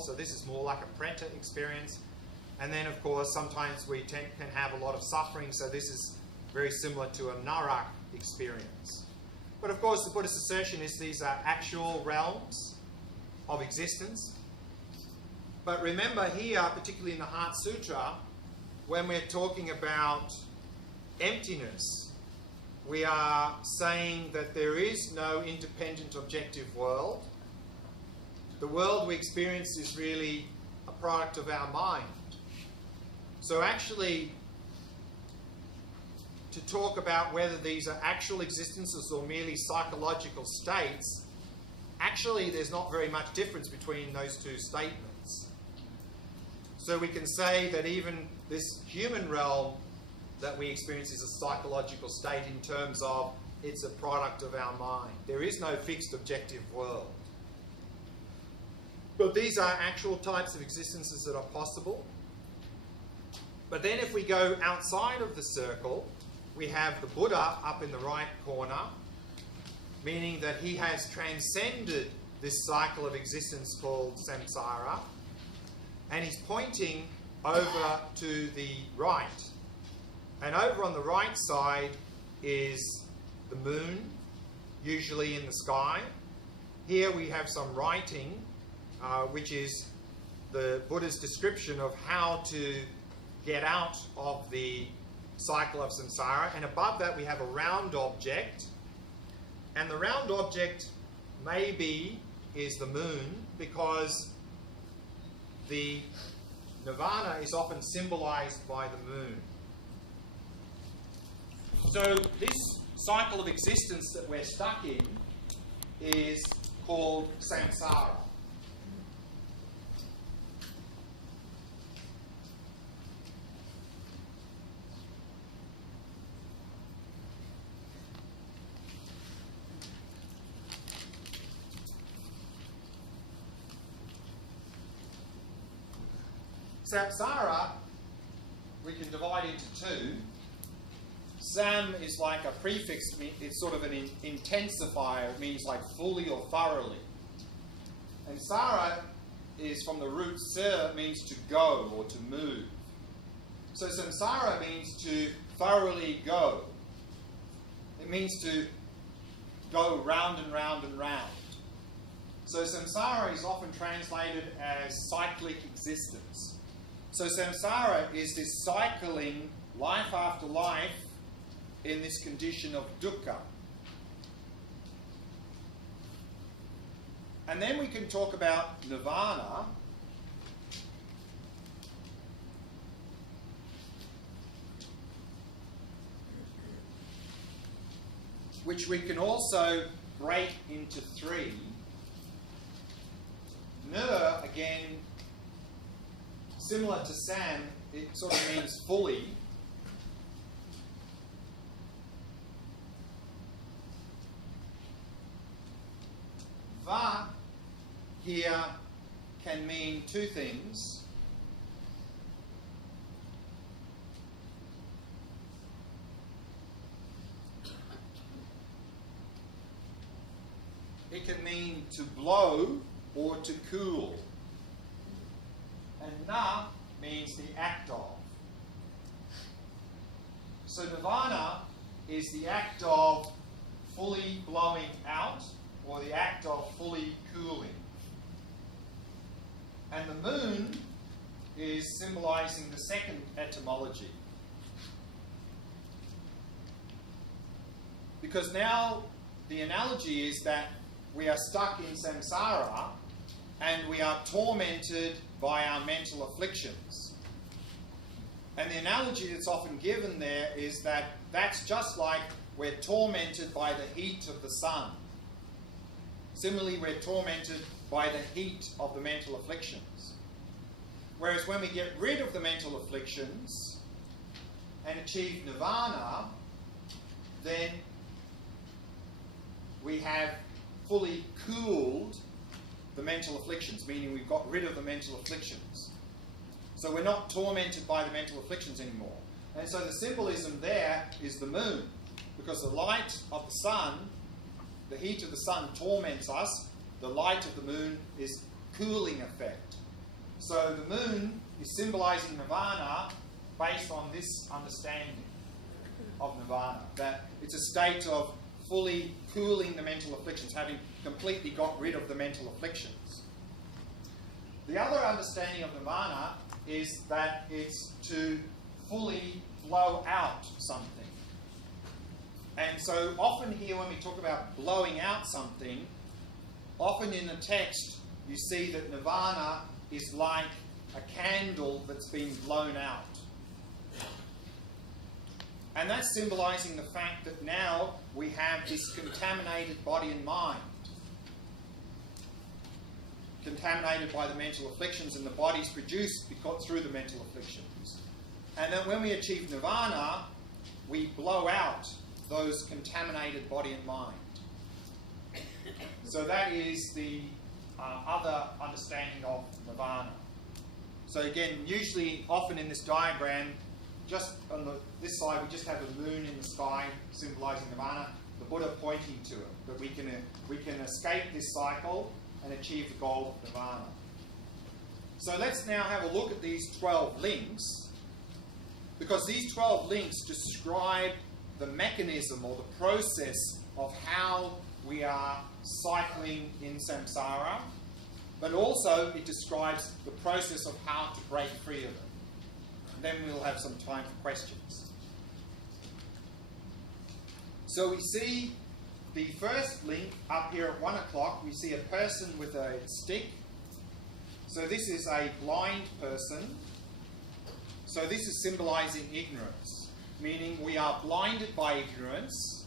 so this is more like a preta experience. And then, of course, sometimes we can have a lot of suffering, so this is very similar to a narak experience. But of course, the Buddhist assertion is these are actual realms of existence. But remember here, particularly in the Heart Sutra, when we're talking about emptiness, we are saying that there is no independent objective world. The world we experience is really a product of our mind. So actually, to talk about whether these are actual existences or merely psychological states, actually there's not very much difference between those two statements. So we can say that even this human realm that we experience is a psychological state in terms of it's a product of our mind. There is no fixed objective world. But these are actual types of existences that are possible. But then if we go outside of the circle, we have the Buddha up in the right corner, meaning that he has transcended this cycle of existence called samsara, and he's pointing over to the right. And over on the right side is the moon, usually in the sky. Here we have some writing, which is the Buddha's description of how to get out of the cycle of samsara. And above that we have a round object. And the round object maybe is the moon, because the nirvana is often symbolized by the moon. So this cycle of existence that we're stuck in is called samsara. Samsara we can divide into two. Sam is like a prefix, it's sort of an intensifier, it means like fully or thoroughly. And Sara is from the root Sir, means to go or to move. So samsara means to thoroughly go. It means to go round and round and round. So samsara is often translated as cyclic existence. So samsara is this cycling, life after life, in this condition of dukkha. And then we can talk about nirvana, which we can also break into three. Nir, again, similar to Sam, it sort of means fully. Va here can mean two things. It can mean to blow or to cool. And na means the act of. So nirvana is the act of fully blowing out, or the act of fully cooling. And the moon is symbolizing the second etymology. Because now the analogy is that we are stuck in samsara and we are tormented by our mental afflictions. And the analogy that's often given there is that that's just like we're tormented by the heat of the sun. Similarly, we're tormented by the heat of the mental afflictions. Whereas when we get rid of the mental afflictions and achieve nirvana, then we have fully cooled the mental afflictions, meaning we've got rid of the mental afflictions. So we're not tormented by the mental afflictions anymore. And so the symbolism there is the moon, because the light of the sun, the heat of the sun torments us. The light of the moon is cooling effect. So the moon is symbolizing nirvana based on this understanding of nirvana, that it's a state of fully cooling the mental afflictions, having completely got rid of the mental afflictions. The other understanding of nirvana is that it's to fully blow out something. And so often here when we talk about blowing out something, often in a text you see that nirvana is like a candle that's been blown out. And that's symbolizing the fact that now we have this contaminated body and mind. Contaminated by the mental afflictions, and the body's produced through the mental afflictions. And then when we achieve nirvana, we blow out those contaminated body and mind. So that is the other understanding of nirvana. So again, usually, often in this diagram, just on this side, we just have a moon in the sky symbolizing nirvana, the Buddha pointing to it. But we can escape this cycle and achieve the goal of nirvana. So let's now have a look at these 12 links, because these 12 links describe the mechanism or the process of how we are cycling in samsara, but also it describes the process of how to break free of it. And then we'll have some time for questions. So we see the first link up here at 1 o'clock. We see a person with a stick. So this is a blind person. So this is symbolizing ignorance, meaning we are blinded by ignorance.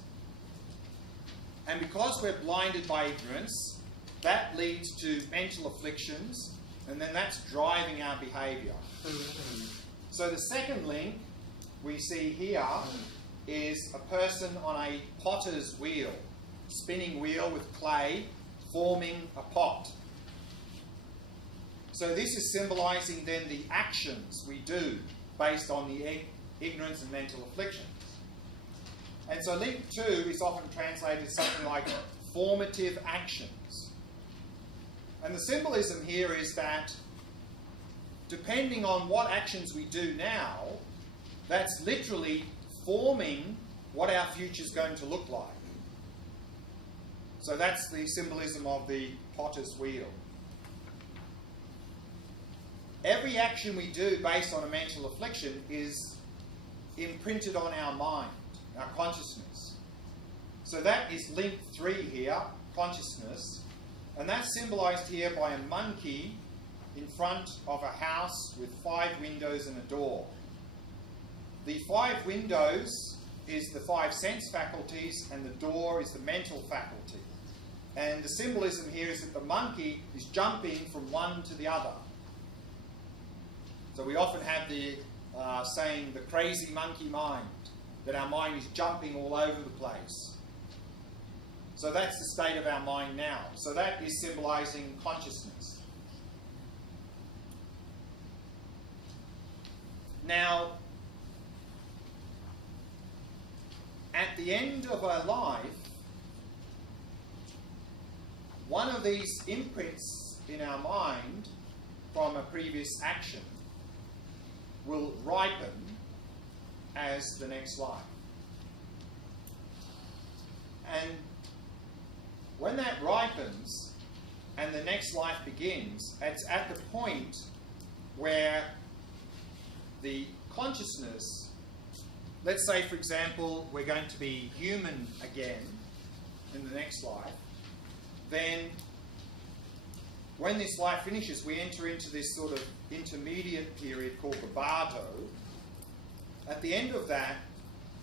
And because we're blinded by ignorance, that leads to mental afflictions, and then that's driving our behavior. So the second link we see here is a person on a potter's wheel, spinning wheel with clay, forming a pot. So this is symbolizing then the actions we do based on the ignorance and mental afflictions. And so link 2 is often translated as something like formative actions. And the symbolism here is that depending on what actions we do now, that's literally forming what our future is going to look like. So that's the symbolism of the potter's wheel. Every action we do based on a mental affliction is imprinted on our mind, our consciousness. So that is link 3 here, consciousness. And that's symbolized here by a monkey in front of a house with 5 windows and a door. The 5 windows is the 5 sense faculties, and the door is the mental faculty. And the symbolism here is that the monkey is jumping from one to the other. So we often have the saying, the crazy monkey mind, that our mind is jumping all over the place. So that's the state of our mind now. So that is symbolizing consciousness. Now, at the end of our life, one of these imprints in our mind from a previous action will ripen as the next life. And when that ripens and the next life begins, it's at the point where the consciousness, let's say for example we're going to be human again in the next life, then when this life finishes we enter into this sort of intermediate period called the bardo. At the end of that,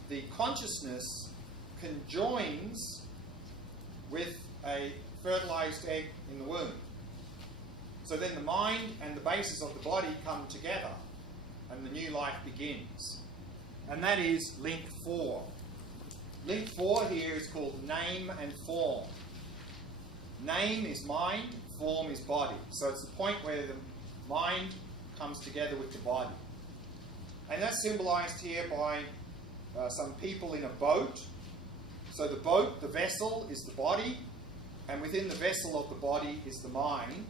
the consciousness conjoins with a fertilized egg in the womb. So then the mind and the basis of the body come together and the new life begins. And that is link 4. Link 4 here is called name and form. Name is mind, form is body. So it's the point where the mind comes together with the body. And that's symbolized here by some people in a boat. So the boat, the vessel, is the body, and within the vessel of the body is the mind.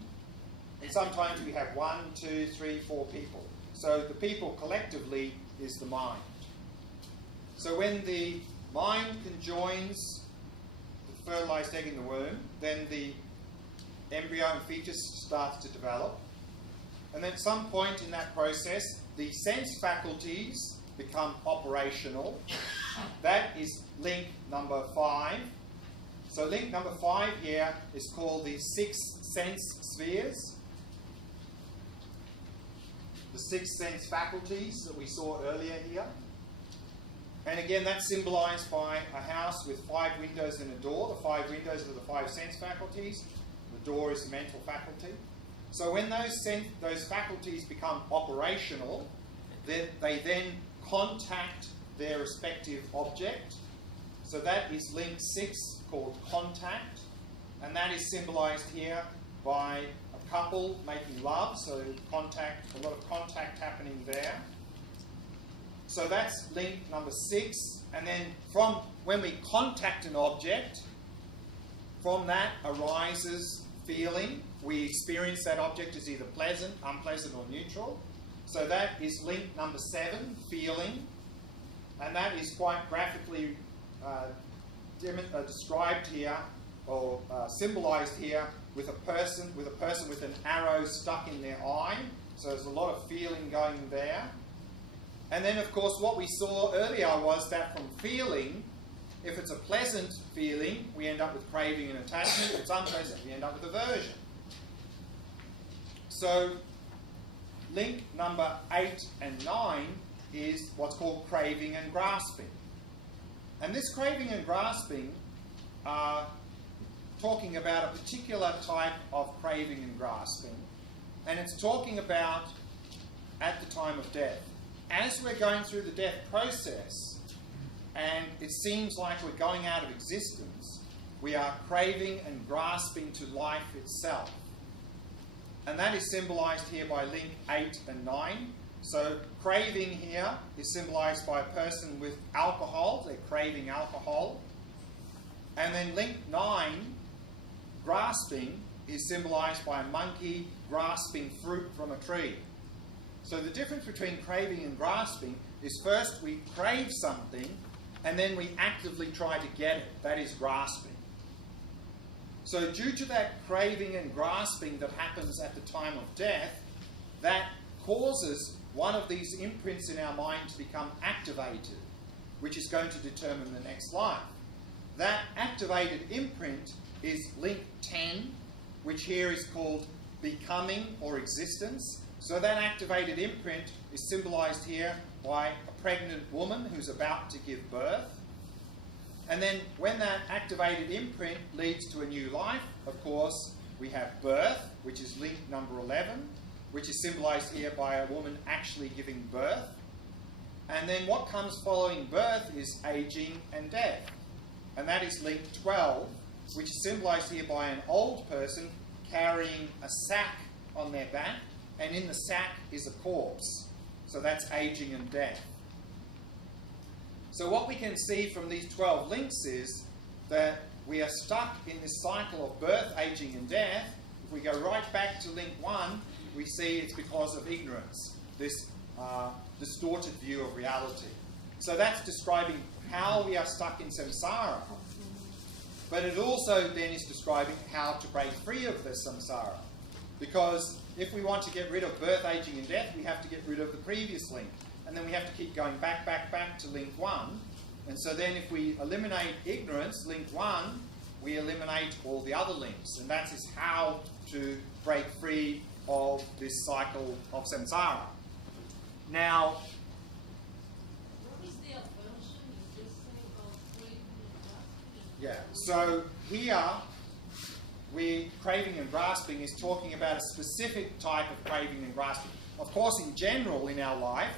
And sometimes we have 1, 2, 3, 4 people. So the people collectively is the mind. So when the mind conjoins the fertilized egg in the womb, then the embryo and fetus starts to develop. And then at some point in that process, the sense faculties become operational. That is link number 5. So link number 5 here is called the 6 sense spheres. The 6 sense faculties that we saw earlier here. And again, that's symbolized by a house with 5 windows and a door. The 5 windows are the 5 sense faculties. The door is the mental faculty. So when those faculties become operational, they then contact their respective object. So that is link 6, called contact. And that is symbolized here by a couple making love. So contact, a lot of contact happening there. So that's link number 6. And then from when we contact an object, from that arises feeling. We experience that object as either pleasant, unpleasant, or neutral. So that is link number 7, feeling. And that is quite graphically described here, or symbolized here, with a person with an arrow stuck in their eye. So there's a lot of feeling going there. And then, of course, what we saw earlier was that from feeling, if it's a pleasant feeling, we end up with craving and attachment. If it's unpleasant, we end up with aversion. So link number 8 and 9 is what's called craving and grasping. And this craving and grasping are talking about a particular type of craving and grasping. And it's talking about at the time of death. As we're going through the death process, and it seems like we're going out of existence, we are craving and grasping to life itself. And that is symbolized here by link 8 and 9. So craving here is symbolized by a person with alcohol. They're craving alcohol. And then link 9, grasping, is symbolized by a monkey grasping fruit from a tree. So the difference between craving and grasping is first we crave something and then we actively try to get it. That is grasping. So due to that craving and grasping that happens at the time of death, that causes one of these imprints in our mind to become activated, which is going to determine the next life. That activated imprint is link 10, which here is called becoming or existence. So that activated imprint is symbolized here by a pregnant woman who's about to give birth. And then when that activated imprint leads to a new life, of course, we have birth, which is link number 11, which is symbolized here by a woman actually giving birth. And then what comes following birth is aging and death. And that is link 12, which is symbolized here by an old person carrying a sack on their back, and in the sack is a corpse. So that's aging and death. So what we can see from these 12 links is that we are stuck in this cycle of birth, aging and death. If we go right back to link 1, we see it's because of ignorance, this distorted view of reality. So that's describing how we are stuck in samsara. But it also then is describing how to break free of the samsara. Because if we want to get rid of birth, aging and death, we have to get rid of the previous link. And then we have to keep going back to link 1. And so then if we eliminate ignorance, link 1, we eliminate all the other links. And that is how to break free of this cycle of samsara. Now, what is the aversion? You just say about craving and grasping? yeah, so here, craving and grasping is talking about a specific type of craving and grasping. Of course, in general in our life,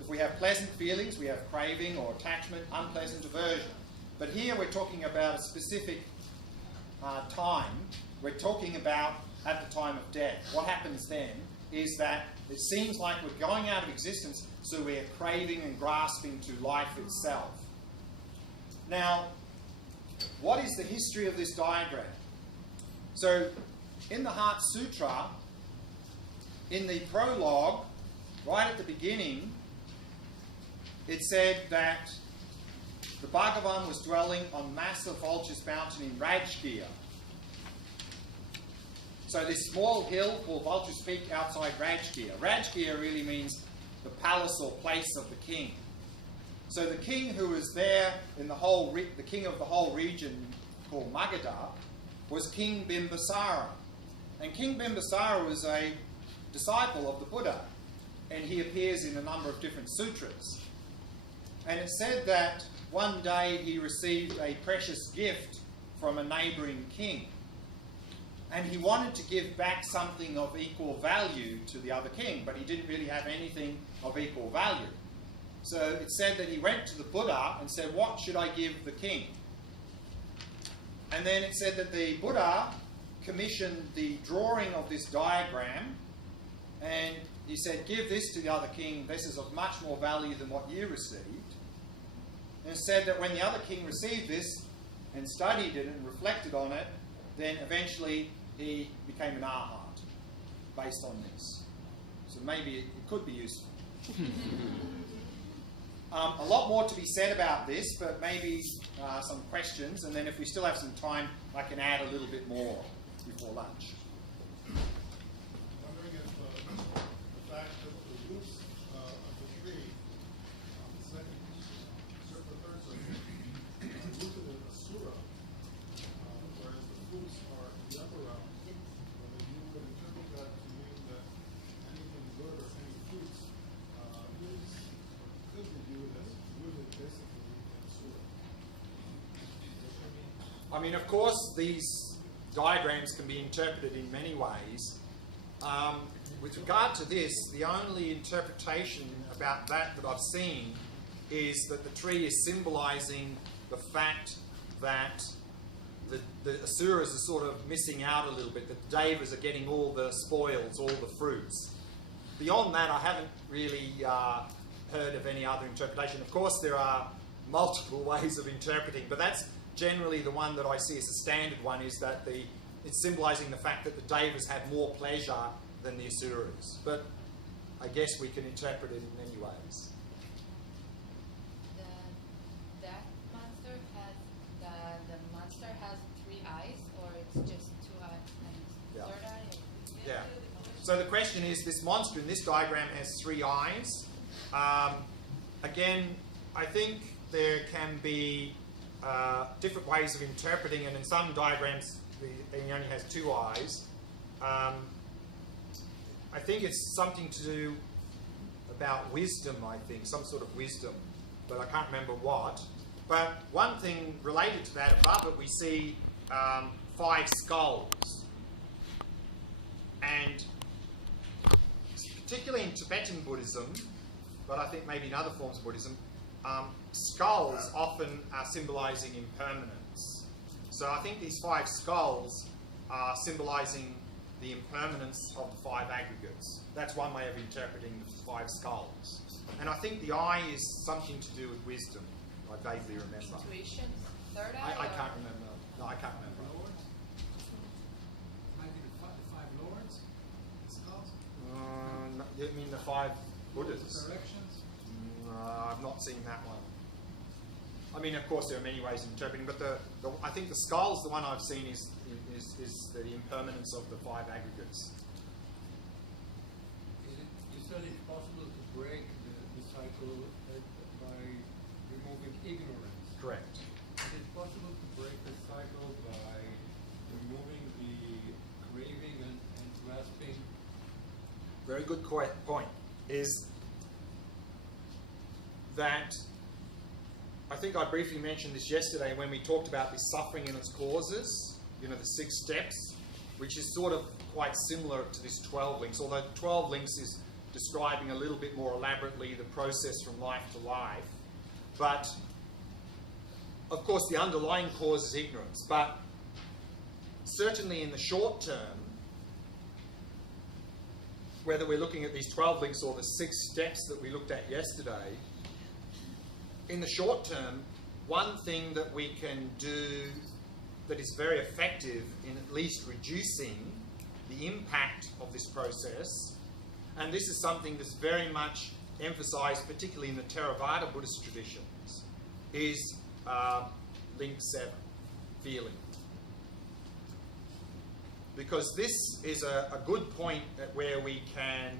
if we have pleasant feelings, we have craving or attachment, unpleasant aversion. But here we're talking about a specific time. We're talking about at the time of death. What happens then is that it seems like we're going out of existence, so we're craving and grasping to life itself. Now, what is the history of this diagram? So, in the Heart Sutra, in the prologue, right at the beginning, it said that the Bhagavan was dwelling on massive Vulture's mountain in Rajgir. So this small hill called Vulture's Peak outside Rajgir. Rajgir really means the palace or place of the king. So the king who was there in the king of the whole region called Magadha was King Bimbisara. And King Bimbisara was a disciple of the Buddha, and he appears in a number of different sutras. And it said that one day he received a precious gift from a neighbouring king, and he wanted to give back something of equal value to the other king, but he didn't really have anything of equal value. So it said that he went to the Buddha and said, "What should I give the king?" And then it said that the Buddha commissioned the drawing of this diagram, and he said, "Give this to the other king. This is of much more value than what you received." And it said that when the other king received this and studied it and reflected on it, then eventually he became an arhat based on this. So maybe it could be useful. A lot more to be said about this, but maybe some questions, and then if we still have some time, I can add a little bit more before lunch. Wondering if the fact that the roots of the tree, the second, the third circle, are rooted in a surah, whereas the fruits are in the upper realm, whether you could interpret that to mean that anything good or any fruits is or could be viewed as rooted basically in surah. I mean, of course, these diagrams can be interpreted in many ways. With regard to this, the only interpretation about that I've seen is that the tree is symbolizing the fact that the Asuras are sort of missing out a little bit, that the Devas are getting all the spoils, all the fruits. Beyond that, I haven't really heard of any other interpretation. Of course, there are multiple ways of interpreting, but that's generally the one that I see as a standard one, is that it's symbolizing the fact that the Devas have more pleasure than the Asuras. But I guess we can interpret it in many ways. That monster has 3 eyes, or it's just 2 eyes and Yeah. third eye? Yeah. So the question is, this monster in this diagram has 3 eyes. Again, I think there can be different ways of interpreting, and in some diagrams he only has 2 eyes. I think it's something to do about wisdom, I think, some sort of wisdom, but I can't remember what. But one thing related to that, above it we see 5 skulls. And particularly in Tibetan Buddhism, but I think maybe in other forms of Buddhism, skulls often are symbolizing impermanence. So I think these 5 skulls are symbolizing the impermanence of the 5 aggregates. That's one way of interpreting the 5 skulls. And I think the eye is something to do with wisdom, I vaguely remember. Intuition, third eye? I can't remember. No, I can't remember. Lords? Might be the 5 lords? Skulls? No, you mean the 5 Buddhas? Directions? I've not seen that one. I mean, of course, there are many ways of interpreting, but I think the skulls, the one I've seen, is the impermanence of the 5 aggregates. You said it's possible to break the cycle by removing ignorance. Correct. Is it possible to break the cycle by removing the craving and grasping? Very good point. Is that I think I briefly mentioned this yesterday when we talked about this suffering and its causes, you know, the 6 steps, which is sort of quite similar to this 12 links, although 12 links is describing a little bit more elaborately the process from life to life. But, of course, the underlying cause is ignorance. But certainly in the short term, whether we're looking at these 12 links or the 6 steps that we looked at yesterday, in the short term, one thing that we can do that is very effective in at least reducing the impact of this process and this is something that's very much emphasized, particularly in the Theravada Buddhist traditions, is link 7, feeling. Because this is a good point at where we can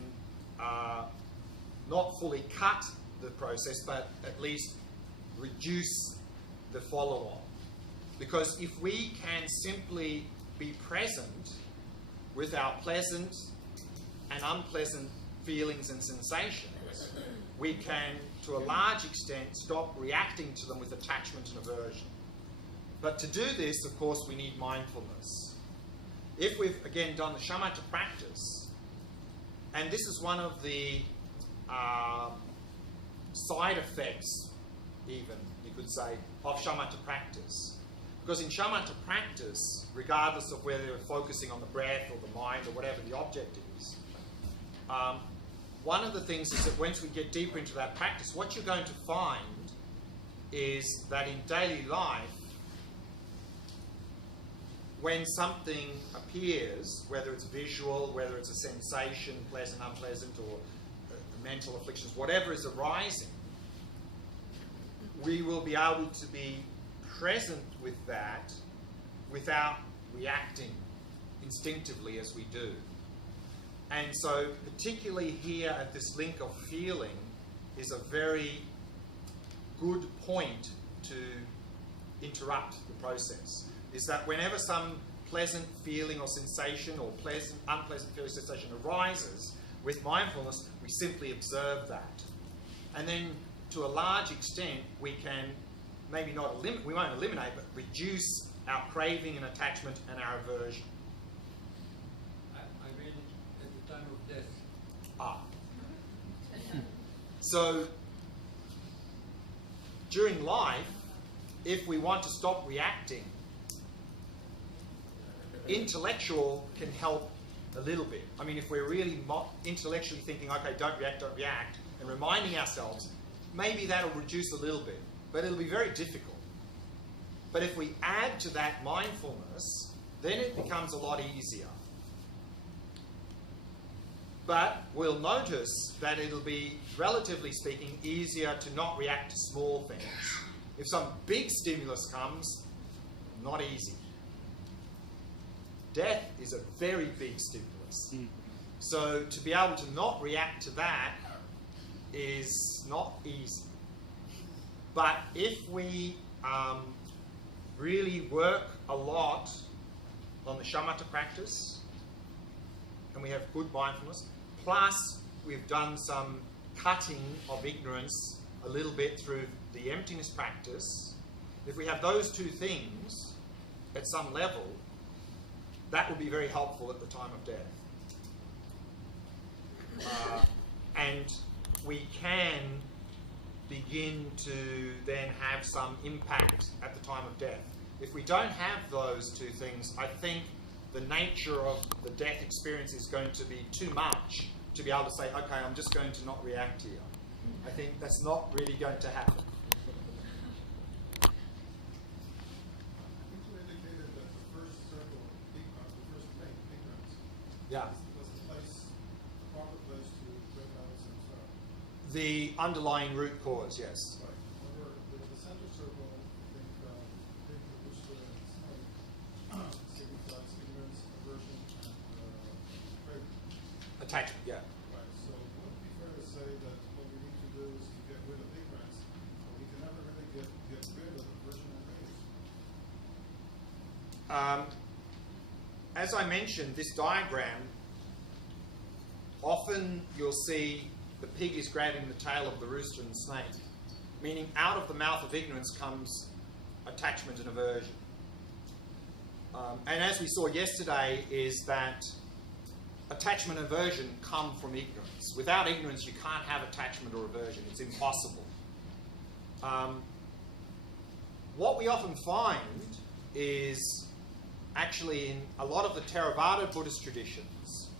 not fully cut the process, but at least reduce the follow-on. Because if we can simply be present with our pleasant and unpleasant feelings and sensations, we can, to a large extent, stop reacting to them with attachment and aversion. But to do this, of course, we need mindfulness. If we've, again, done the shamatha practice, and this is one of the side effects, even, you could say, of shamatha practice. Because in shamatha practice, regardless of whether we're focusing on the breath or the mind or whatever the object is, one of the things is that once we get deeper into that practice, what you're going to find is that in daily life, when something appears, whether it's visual, whether it's a sensation, pleasant, unpleasant, or mental afflictions, whatever is arising, we will be able to be present with that without reacting instinctively as we do. And so, particularly here at this link of feeling is a very good point to interrupt the process. Is that whenever some pleasant feeling or sensation or unpleasant feeling or sensation arises, with mindfulness, we simply observe that. And then, to a large extent, we can maybe not eliminate, we won't eliminate, but reduce our craving and attachment and our aversion. I mean, at the time of death. So, during life, if we want to stop reacting, intellectual can help a little bit. I mean, if we're really intellectually thinking, okay, don't react, and reminding ourselves, maybe that'll reduce a little bit, but it'll be very difficult. But if we add to that mindfulness, then it becomes a lot easier. But we'll notice that it'll be, relatively speaking, easier to not react to small things. If some big stimulus comes, not easy. Death is a very big stimulus. So to be able to not react to that is not easy. But if we really work a lot on the shamatha practice, and we have good mindfulness, plus we've done some cutting of ignorance a little bit through the emptiness practice, if we have those two things at some level, that will be very helpful at the time of death. And we can begin to then have some impact at the time of death. If we don't have those two things, I think the nature of the death experience is going to be too much to be able to say, okay, I'm just going to not react here. I think that's not really going to happen. I think you indicated that the first circle, the first link, ignorance, Yeah. was the proper place to bring out samsara. The underlying root cause, yes. Right. However, the center circle, I think, signifies ignorance, aversion, and craving. Attachment, yeah. Right. So would it be fair to say that what we need to do is to get rid of ignorance, but we can never really get rid of aversion and craving? As I mentioned, this diagram, often you'll see the pig is grabbing the tail of the rooster and the snake, meaning out of the mouth of ignorance comes attachment and aversion. And as we saw yesterday, is that attachment and aversion come from ignorance. Without ignorance, you can't have attachment or aversion. It's impossible. What we often find is actually in a lot of the Theravada Buddhist traditions,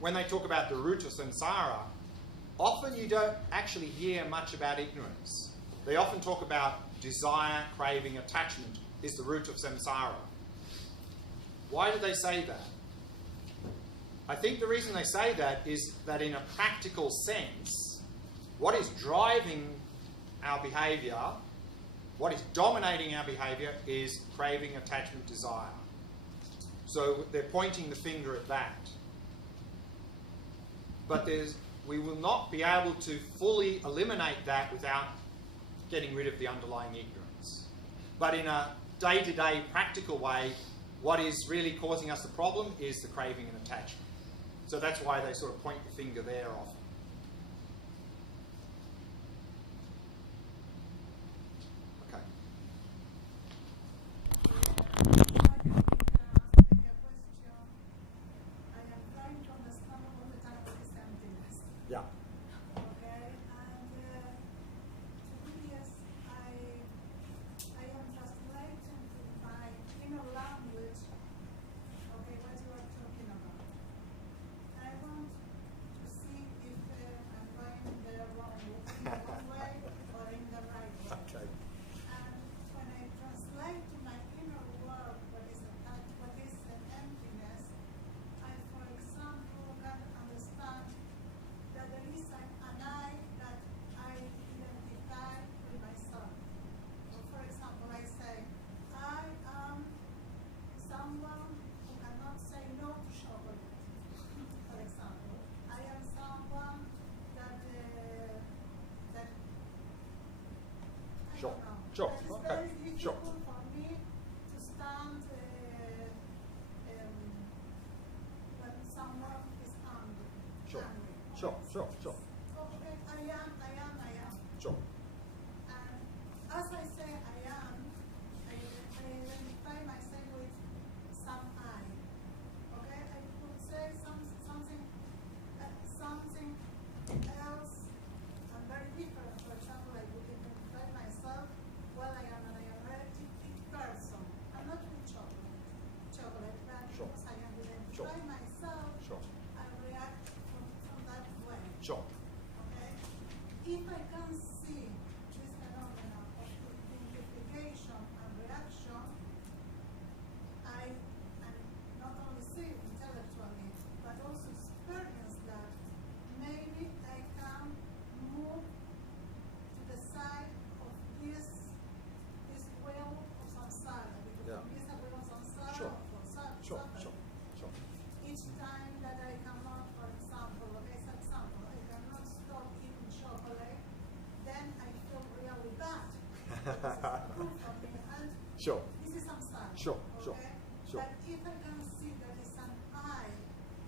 when they talk about the root of samsara, often you don't actually hear much about ignorance. They often talk about desire, craving, attachment is the root of samsara. Why do they say that? I think the reason they say that is that in a practical sense, what is driving our behaviour, what is dominating our behaviour is craving, attachment, desire. So they're pointing the finger at that. But we will not be able to fully eliminate that without getting rid of the underlying ignorance. But in a day-to-day practical way, what is really causing us the problem is the craving and attachment. So that's why they sort of point the finger there often. Okay. Yeah. Okay, and to be honest, I am translating to my inner language, okay, what you are talking about. I want to see if I'm going in the wrong way or in the right way. Okay. And when I translate to my inner world what is an emptiness, I, for example, can understand that there is an I that I identify with myself. So for example, I say, I am someone who cannot say no to chocolate. For example, I am someone that I Sure, don't know. sure, That is okay, very sure. difficult for me to stand when someone is angry. Sure, Angry. sure, sure, sure, Okay, I am. sure. And as I say I am, I identify myself with some I. Okay, I could say something else and very different. For example, I would identify myself, well, I am an energetic person. I'm not with chocolate, but Sure. because I am identify Sure. myself, Sure. I react from that way. Sure. Okay? If I can see this phenomenon of identification and reaction, I not only see it intellectually, but also experience that maybe I can move to the side of this wheel of samsara, because Yeah. for me it's a wheel of samsara, Sure. for Sure, suffering. sure, sure. Each time that I cannot, for example, I cannot stop eating chocolate, then I feel really bad. This is good for me, and Sure. this is samsara. Sure, sure, Okay? sure. But if I can see that it's an I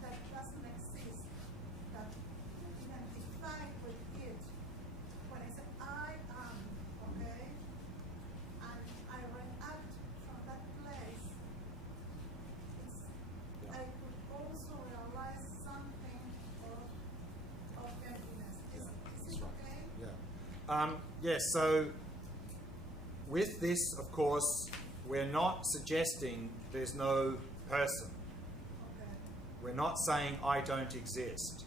that doesn't exist, that identify with it, when I say I am, okay, and I react from that place, I could also realize something of emptiness. Is That's it right. okay? Yeah. Yes, so with this, of course, we're not suggesting there's no person. Okay. We're not saying I don't exist.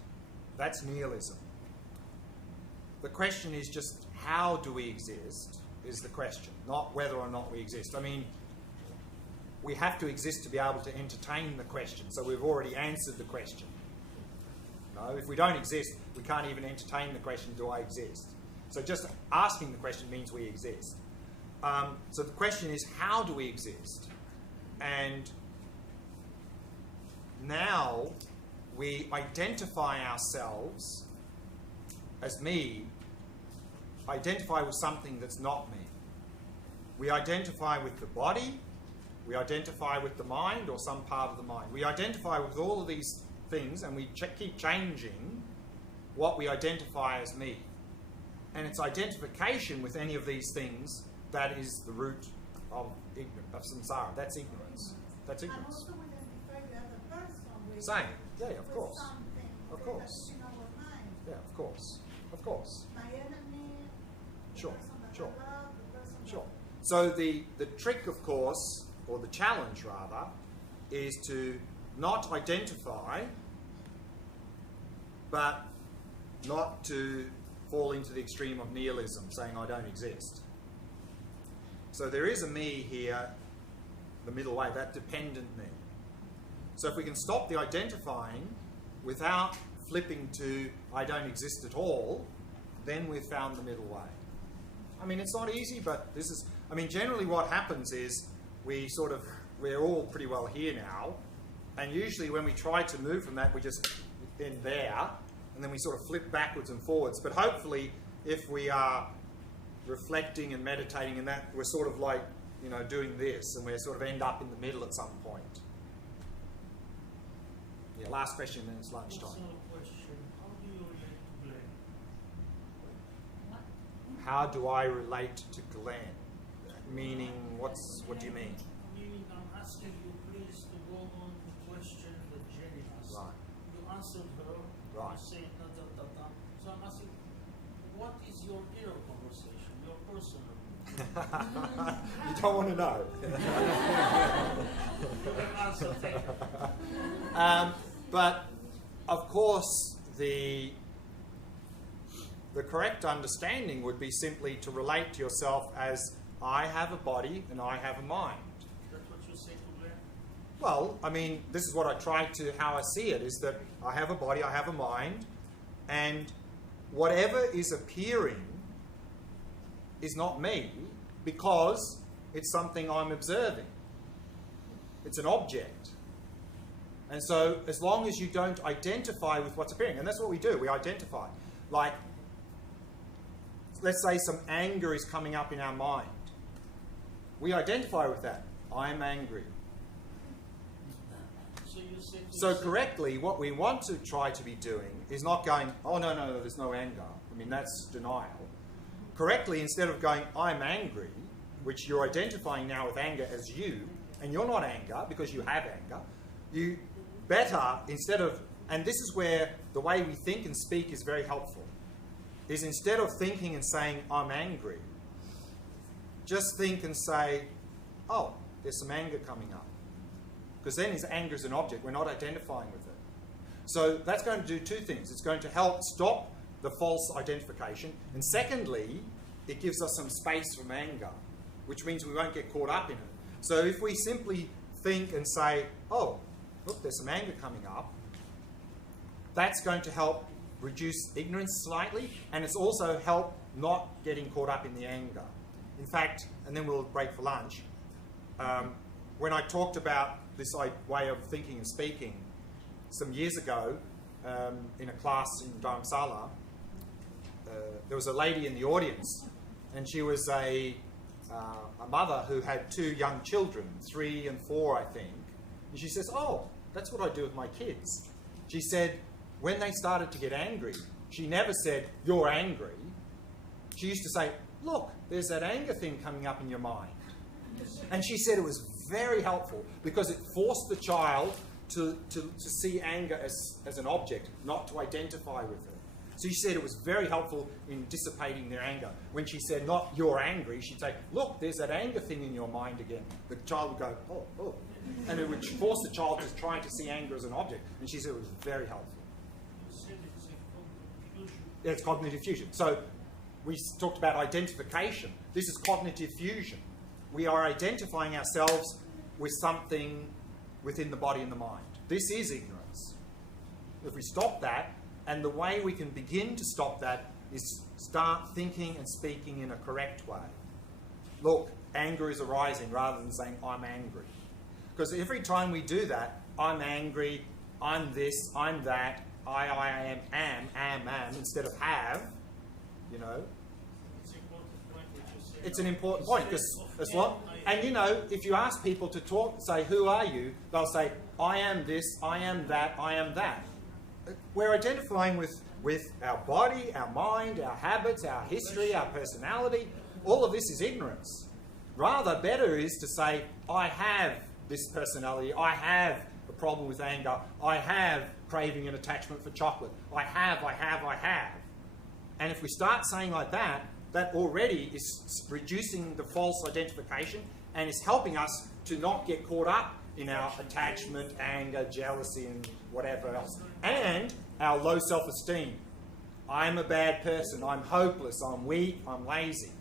That's nihilism. The question is just how do we exist is the question, not whether or not we exist. I mean, we have to exist to be able to entertain the question, so we've already answered the question. No, if we don't exist, we can't even entertain the question, do I exist? So just asking the question means we exist. So the question is, how do we exist? And now we identify ourselves as me, identify with something that's not me. We identify with the body, we identify with the mind or some part of the mind. We identify with all of these things and we keep changing what we identify as me. And it's identification with any of these things that is the root of samsara. That's ignorance. That's And ignorance. also we identify the other person with, Same. Yeah, of with course. something. Of okay, course. that's in our mind. Yeah, of course. Of course. My enemy, the Sure, person that sure. I love, the person Sure. that So the trick, of course, or the challenge rather, is to not identify, but not to fall into the extreme of nihilism, saying I don't exist. So there is a me here, the middle way, that dependent me. So if we can stop the identifying without flipping to I don't exist at all, then we've found the middle way. I mean, it's not easy, but this is, I mean, generally what happens is we're all pretty well here now, and usually when we try to move from that, we just end there, and then we sort of flip backwards and forwards. But hopefully, if we are reflecting and meditating and that, we're sort of like, you know, doing this, and we sort of end up in the middle at some point. Yeah, last question, then it's lunchtime. Also a question, how do you relate to Glenn? How do I relate to Glenn? Meaning, what do you mean? Meaning, I'm asking you please to go on to question that Jenny asked. Right. You answered her. Right. You said da da da da. So I'm asking, what is your inner conversation, your personal? You don't want to know. Answer, thank you. But of course, the correct understanding would be simply to relate to yourself as I have a body and I have a mind. That's what you say to Glenn? Well, I mean, this is what I try to, how I see it, is that I have a body, I have a mind, and whatever is appearing is not me because it's something I'm observing. It's an object. And so as long as you don't identify with what's appearing, and that's what we do, we identify. Like, let's say some anger is coming up in our mind. We identify with that. I'm angry. So you said So correctly, what we want to try to be doing is not going, oh, no, there's no anger. I mean, that's denial. Correctly, instead of going, I'm angry, which you're identifying now with anger as you, and you're not anger because you have anger, you better, instead of, and this is where the way we think and speak is very helpful, is instead of thinking and saying, I'm angry, just think and say, oh, there's some anger coming up. Because then his anger is an object. We're not identifying with it. So that's going to do two things. It's going to help stop the false identification. And secondly, it gives us some space from anger, which means we won't get caught up in it. So if we simply think and say, oh, look, there's some anger coming up, that's going to help reduce ignorance slightly, and it's also help not getting caught up in the anger. In fact, and then we'll break for lunch, when I talked about this way of thinking and speaking some years ago in a class in Dharamsala, there was a lady in the audience, and she was a mother who had 2 young children, 3 and 4, I think. And she says, oh, that's what I do with my kids. She said, when they started to get angry, she never said, you're angry. She used to say, look, there's that anger thing coming up in your mind. And she said it was very helpful because it forced the child to see anger as an object, not to identify with it. So she said it was very helpful in dissipating their anger. When she said, not you're angry, she'd say, look, there's that anger thing in your mind again. The child would go, oh. And it would force the child to try to see anger as an object. And she said it was very helpful. You said it's a cognitive fusion. Yeah, it's cognitive fusion. So we talked about identification. This is cognitive fusion. We are identifying ourselves with something within the body and the mind. This is ignorance. If we stop that, and the way we can begin to stop that is start thinking and speaking in a correct way. Look, anger is arising rather than saying, I'm angry. Because every time we do that, I'm angry, I'm this, I'm that, I am, instead of have, you know. It's an important point what you said. It's an important point because as long, and you know, if you ask people to talk, say, who are you? They'll say, I am this, I am that, I am that. We're identifying with our body, our mind, our habits, our history, our personality. All of this is ignorance. Rather, better is to say, I have this personality, I have a problem with anger, I have craving and attachment for chocolate, I have. And if we start saying like that, that already is reducing the false identification and is helping us to not get caught up in our attachment, anger, jealousy, and whatever else. And our low self-esteem. I'm a bad person, I'm hopeless, I'm weak, I'm lazy.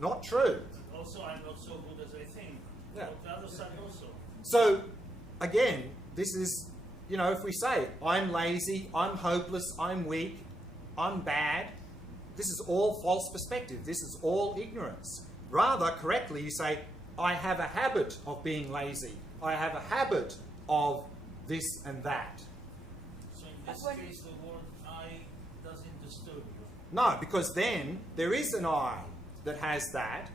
Not true. Also, I'm not so good as I think. Yeah. On the other side also. So, again, this is, you know, if we say, I'm lazy, I'm hopeless, I'm weak, I'm bad, this is all false perspective. This is all ignorance. Rather, correctly, you say, I have a habit of being lazy. I have a habit of this and that. So in this But case, the word I doesn't disturb you. No, because then there is an I that has that,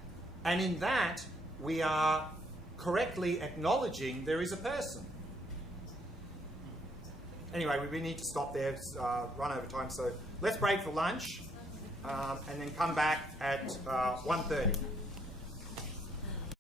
and in that we are correctly acknowledging there is a person. Anyway, we need to stop there, run over time, so let's break for lunch and then come back at 1:30.